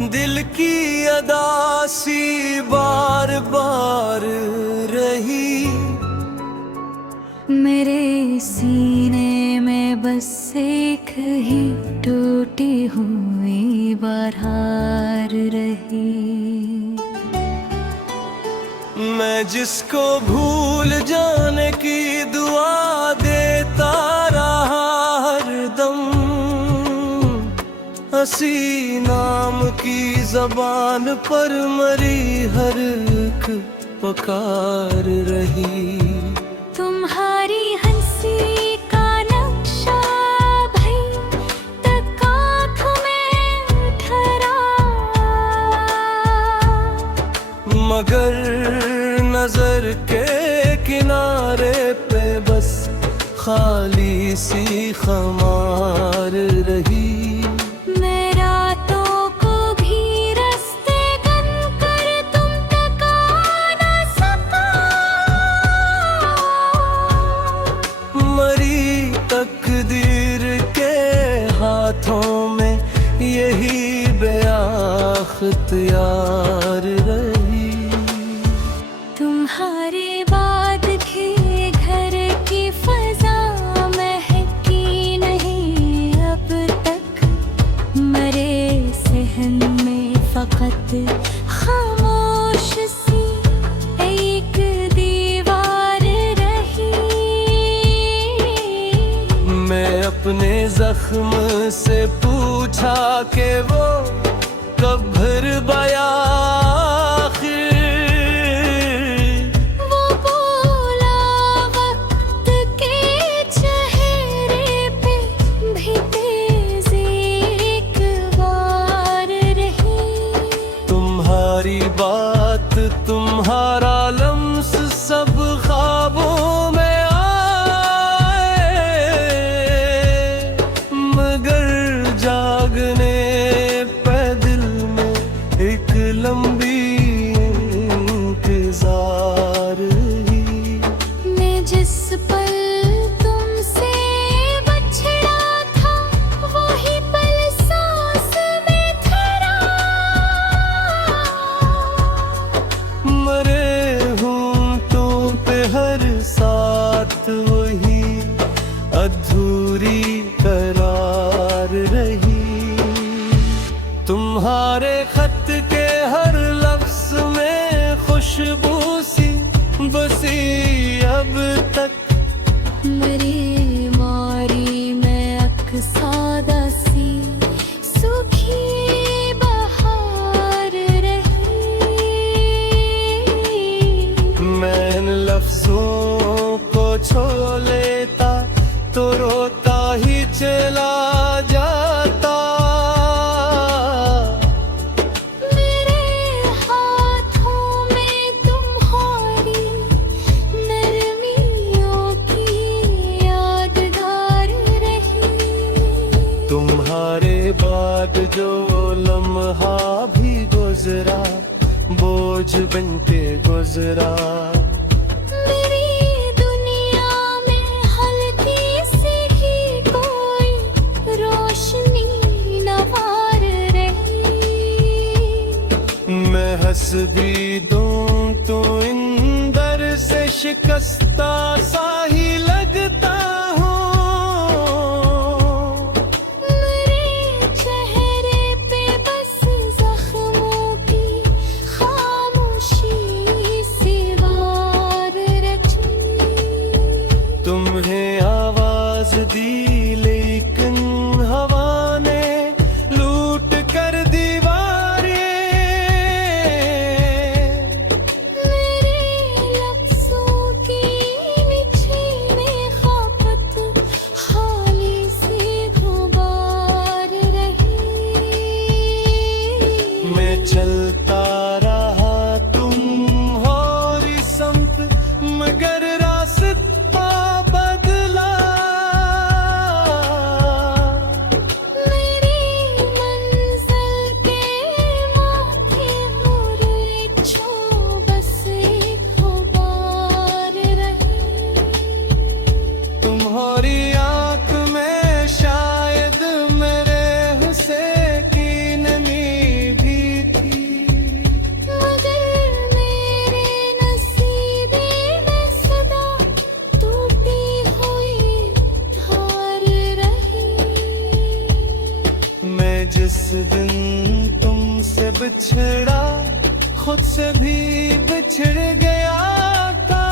दिल की अदासी बार बार रही। मेरे सीने में बस एक ही टूटी हुई बहार रही। मैं जिसको भूल जाने की दुआ देता रहा हरदम, हंसी नाम की ज़बान पर मरी हर एक पुकार रही। तुम्हारी हंसी का नक्शा भई तक आँखों में ठहरा, मगर नजर के किनारे पे बस खाली सी खमार रही। मैं रातों को भी रास्ते गन कर तुम तक आ न सका। मरी तकदीर के हाथों में यही बेअख्तियार रही। तुम्हारे बाद के घर की फजा महकी नहीं अब तक, मरे सहन में फकत खामोश सी एक दीवार रही। मैं अपने जख्म से पूछा कि वो कब भर बया आखिर, वो बोला वक्त के चेहरे पे भी तेजी एक बार रही। तुम्हारी बात तुम्हारा लम्स सब ख्वाबों में आए, मगर जागने पे दिल में एक लंबी इंतजार ही। मैं जिस पल तुमसे बछड़ा था वही पल सांस में ठहरा। मरे हूँ तो पे हर साथ वही अधूरी करार रही। तुम्हारे खत के हर लफ्ज में खुशबू सी बसी अब तक। मेरी मारी में अक्सादा सी सूखी बहार रही। मैं इन लफ्जों को छो लेता तो रोता ही चला जाता। मेरे हाथों में तुम्हारी नरमियों की यादगार रही। तुम्हारे बाद जो लम्हा भी गुजरा बोझ बनके गुजरा। मेरी दुनिया में हल्की सी ही कोई रोशनी नवार रही। मैं हंस भी दूं तो इंदर से शिकस्ता सा ही लगता हूँ। मेरे चेहरे पे बस जख्मों की खामोशी सी वार रची। तुम्हें आवाज दी लेकिन हवा ने लूट कर दीवारें। मेरे लफ्जों की निचले खापत खाली सी गुबार रही। मैं चलता रहा तुम्हारी संत, मगर रास्ता बदला। मेरी मंजिल के माथे मुरझो बस एक गुबार रही। तुम्हारी आंख में शायद मेरे हुस्न की नमी भी बिछड़ा, खुद से भी बिछड़ गया था।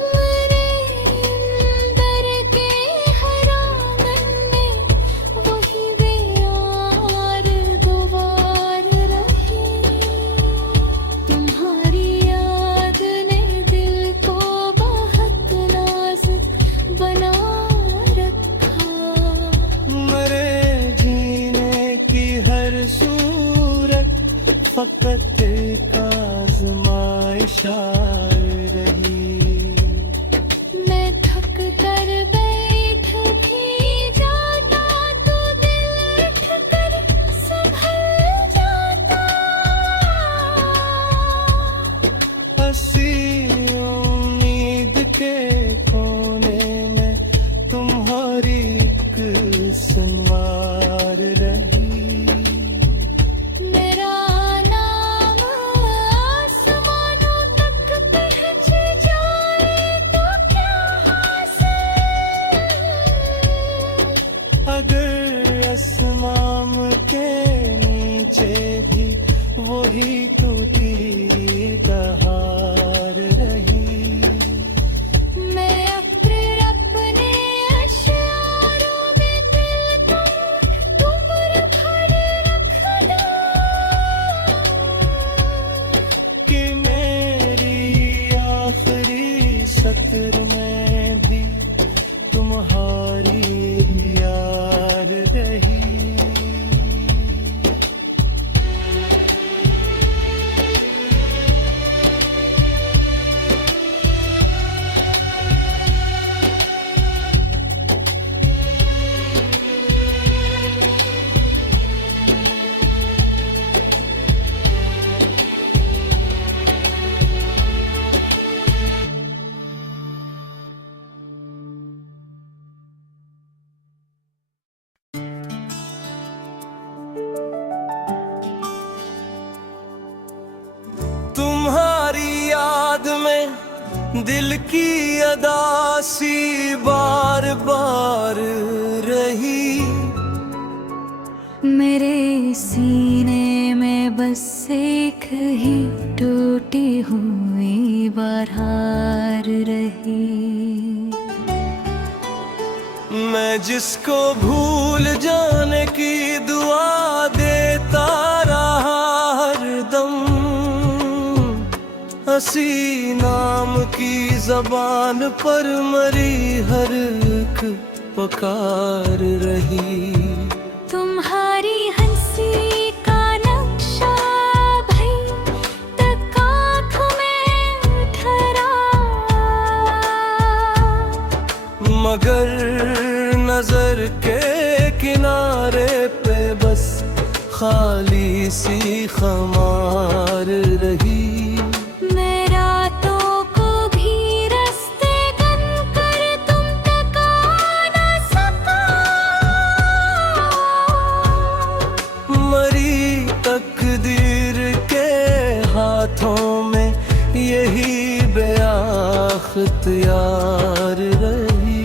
मेरे अंदर के हर आंगन में वही बेयार दुबार रही। तुम्हारी याद ने दिल को बहुत नाजुक बना रखा। मेरे जीने की हर सूरत फकत एक आज़माइशा रही। मैं थक कर बैठ भी जाता तो दिल उठ कर संभल जाता। हंसी उम्मीद के कोने में तुम्हारी एक सनवार रही। मेरा नाम आसमानों तक पहुँच जाए तो क्या हासिल। अगर असमाम के नीचे भी वही टूटी बहार रही। मैं फिर अपने अश्यारों में दिल को तुमर भर रख दो कि मेरी आखिरी सत्र में भी तुम्हारी यार रही। तुम्हारी याद में दिल की अदासी बार बार रही। मेरे सीने में बस एक ही टूटी हुई बहार रही। मैं जिसको भूल जाने की दुआ देता रहा हरदम, हंसी नाम की जबान पर मरी हर एक पुकार रही। तुम्हारी हंसी का नक्शा भई तक आँखों में ठहरा। मगर नजर के किनारे पे बस खाली सी खमार रही। मैं रातों को भी रास्ते गन कर तुम तक आ न सका। मरी तकदीर के हाथों में यही बेअख्तियार रही।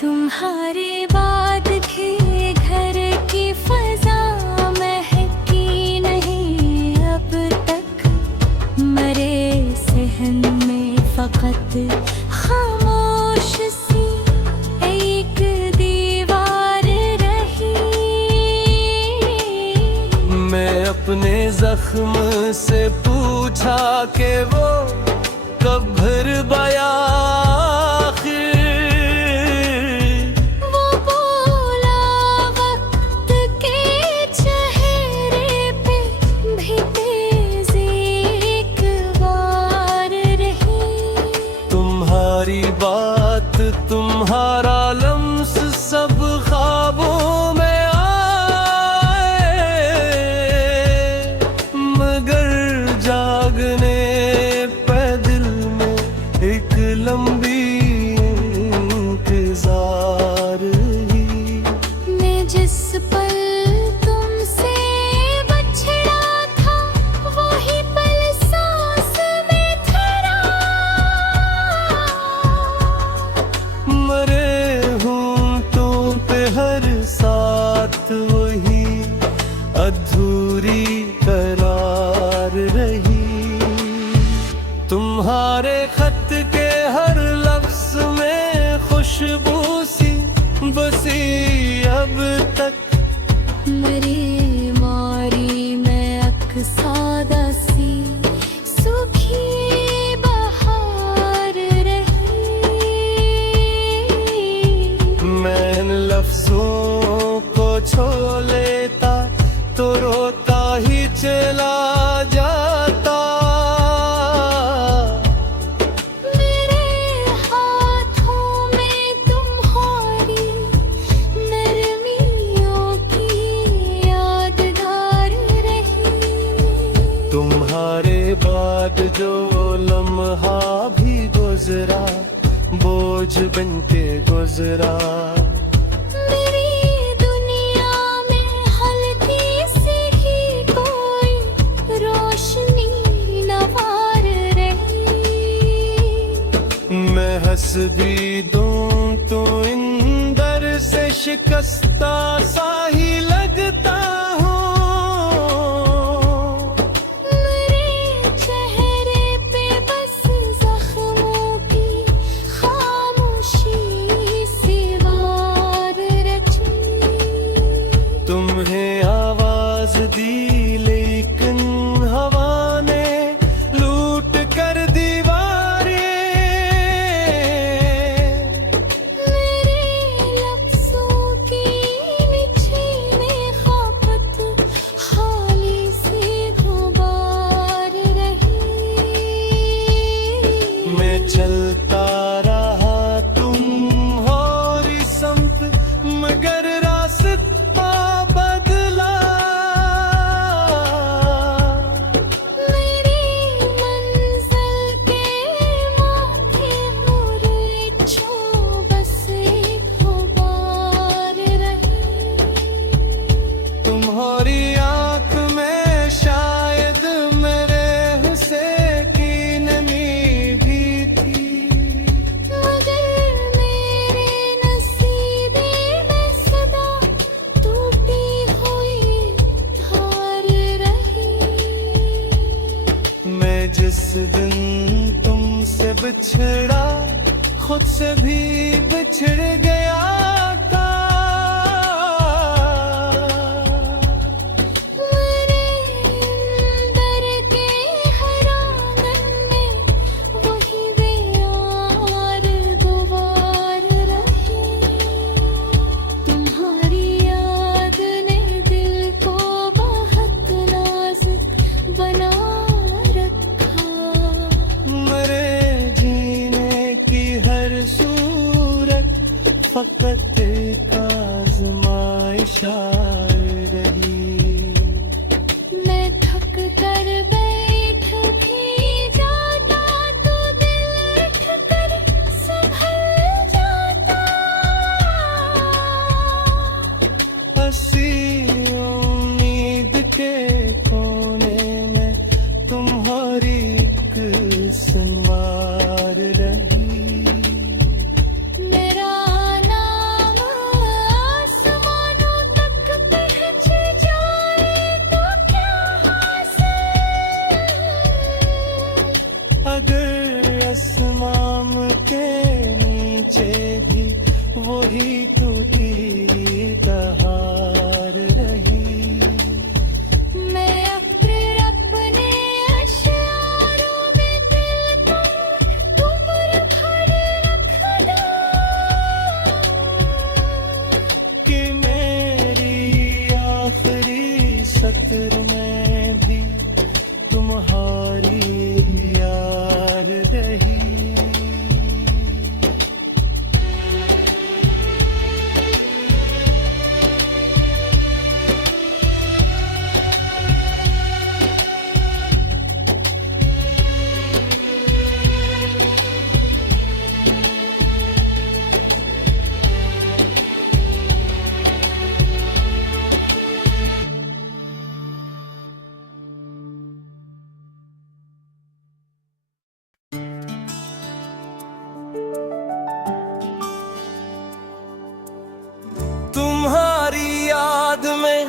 तुम्हारे बाद भी घर की फजा महकी नहीं अब तक। मरे सहन में फकत खामोश सी एक दीवार रही। मैं अपने जख्म से पूछा कि वो कब भर बया आखिर। वो बोला वक्त के चेहरे पे भी तेजी एक बार रही। तुम्हारी बात तुम्हारा लम्स सब ख्वाबों में आए, मगर जागने पे तुम्हारे खत के हर लफ्ज में खुशबू सी बसी अब तक। मरे मारी मैं अक्सादा सी सूखी बहार रही। मैं इन लफ्जों को छो लेता तो रोता ही चला जाता। मेरे हाथों में तुम्हारी नरमियों की यादगार रही। तुम्हारे बाद जो लम्हा भी गुजरा बोझ बनके गुजरा। मेरी दुनिया में हल्की सी ही कोई रोशनी नवार रही। मैं हंस भी दूं तो इंदर से शिकस्ता सा ही लगता हूँ। मेरे चेहरे पे बस जख्मों की खामोशी सी वार रची। तुम्हें आवाज दी लेकिन हवा ने लूट कर दीवारें। मेरे लफ्जों की निचीने खपत खाली सी गुबार रही। मैं चलता रहा तुम्हारी संत मगर रास्ता बदला। मेरी मंजिल के माथे मुरझो बस एक गुबार रही। तुम्हारी आंख में शायद मेरे हुस्न की नमी भी थी। मगर मेरे नसीबे में सदा टूटी हुई धार रही। मैं जिस दिन तुमसे बिछड़ा खुद से भी बिछड़ गया था। मेरे अंदर के हर आंगन में वही बेयार गुबार रही। तुम्हारी याद ने दिल को बहुत नाजुक बना रखा। मेरे जीने की हर सूरत फकत एक आज़माइशा रही। मैं थक कर बैठ भी जाता तो दिल उठ कर संभल जाता। हंसी उम्मीद के कोने में तुम्हारी एक संवार रही। मेरा नाम आसमानों तक पहुँच जाए तो क्या हासिल। अगर असमाम के नीचे भी वही टूटी बहार रही। मैं फिर अपने अश्यारों में दिल को तुमर भर रख दूं कि मेरी आखिरी सत्र में भी तुम्हारी यार रही। तुम्हारी याद में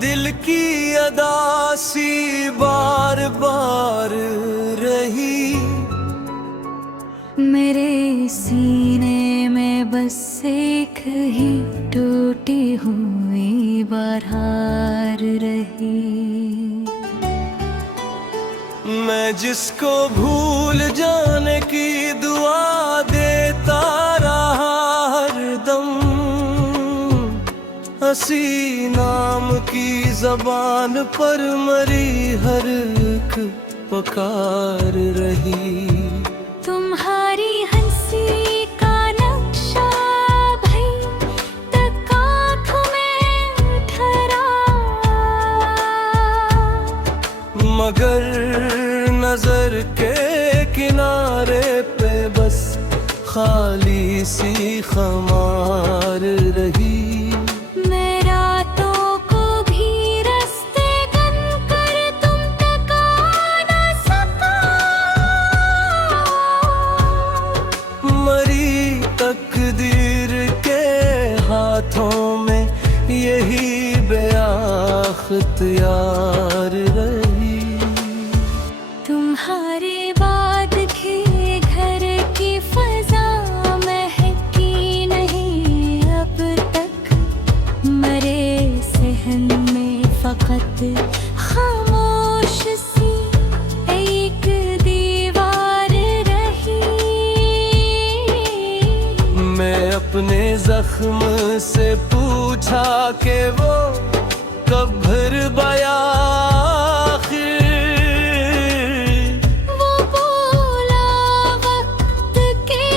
दिल की अदासी बार बार रही। मैं जिसको भूल जाने की दुआ देता रहा हरदम, हंसी नाम की जबान पर मरी हर एक पकार रही। तुम्हारी हंसी का नक्शा भई तक आँखों में ठहरा, मगर नजर के किनारे पे बस खाली सी खमार रही। मैं रातों को भी रास्ते गन कर तुम तक आ न सका, मरी तकदीर के हाथों में यही बेअख्तियार रही। तुम्हारे बाद के घर की फजा महकी नहीं अब तक, मरे सहन में फकत खामोश सी एक दीवार रही। मैं अपने जख्म से पूछा कि वो कब भर बया आखिर, वो बोला वक्त के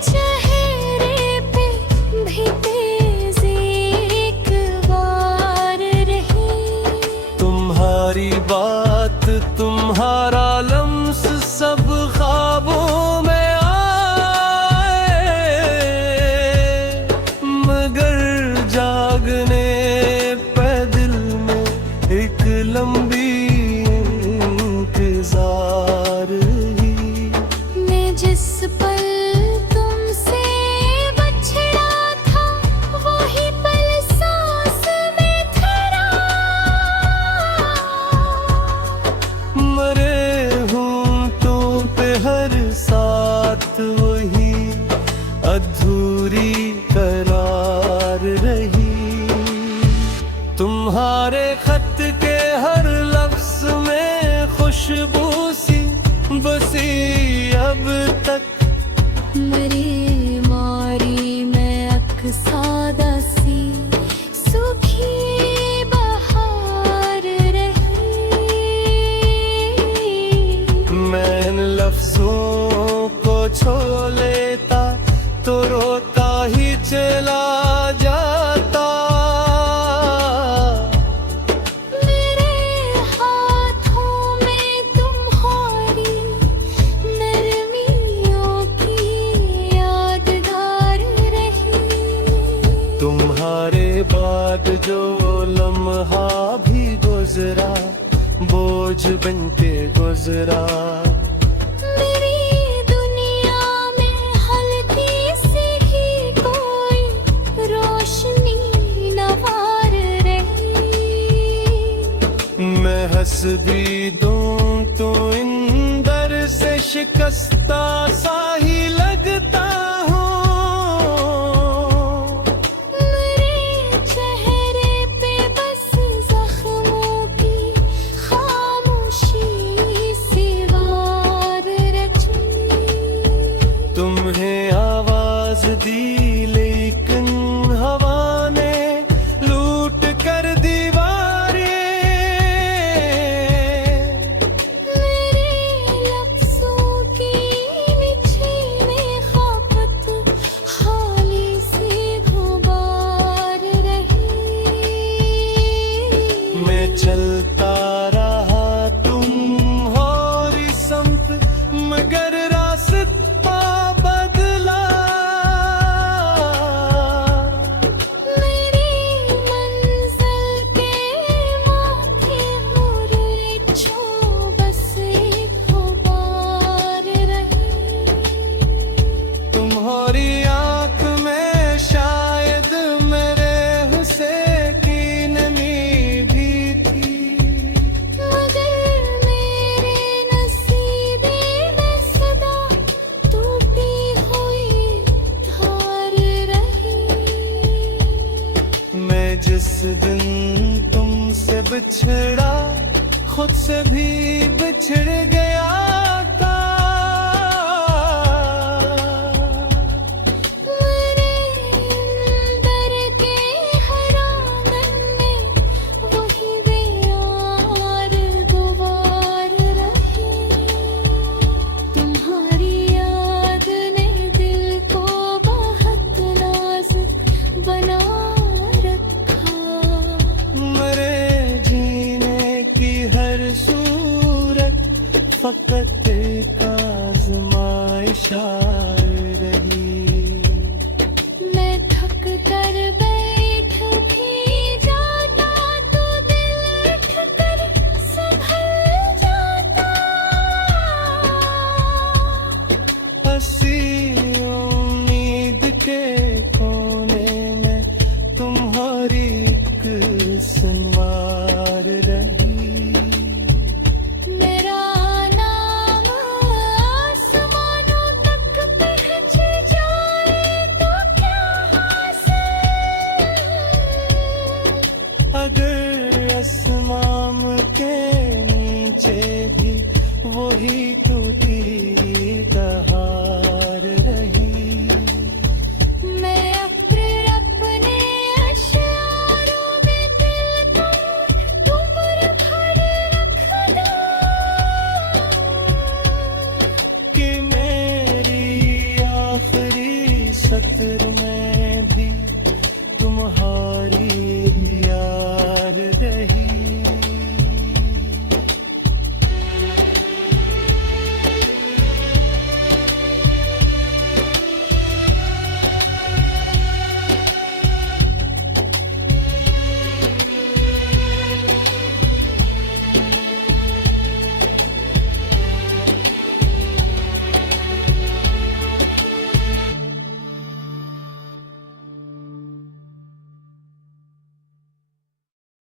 चेहरे पे भी तेजी एक बार रही। तुम्हारी बात तुम्हारा लम्स सब ख्वाबों में आए, मगर जागने पे दिल में एक लंबी इंतजार ही। मैं जिस पल तुमसे बछड़ा था वही पल सांस में ठहरा, मरे हूँ तो पे हर साथ वही अधूरी करार रही। तुम्हारे खत के हर लफ्ज में खुशबू सी बसी अब तक, मरे मारी मैं अक्सादा सी सूखी बहार रही। मैं इन लफ्जों को छो लेता तो रोता ही चला जाता, मेरे हाथों में तुम्हारी नरमियों की यादगार रही। तुम्हारे बाद जो लम्हा भी गुजरा बोझ बनके गुजरा। मेरी दुनिया में हल्की सी ही कोई रोशनी नवार रही। मैं हंस भी दूं तो इंदर से शिकस्ता सा ही लगता हूँ, मेरे चेहरे पे बस जख्मों की खामोशी सी वार रची। तुम्हें आवाज दी लेकिन हवा ने लूट कर दीवारें, मेरे लफ्जों की निचले खुद से भी बिछड़ गया था। मेरे अंदर के हर आंगन में वही बेयार गुबार रही। तुम्हारी याद ने दिल को बहुत नाजुक बना रखा। मेरे जीने की हर सूरत फकत एक आज़माइशा रही। मैं थक कर बैठ भी जाता तो दिल उठ कर संभल जाता। हंसी उम्मीद के कोने में तुम्हारी एक सनवार रही। मेरा नाम आसमानों तक पहुँच जाए तो क्या हासिल। अगर असमाम के नीचे भी वही टूटी कहानी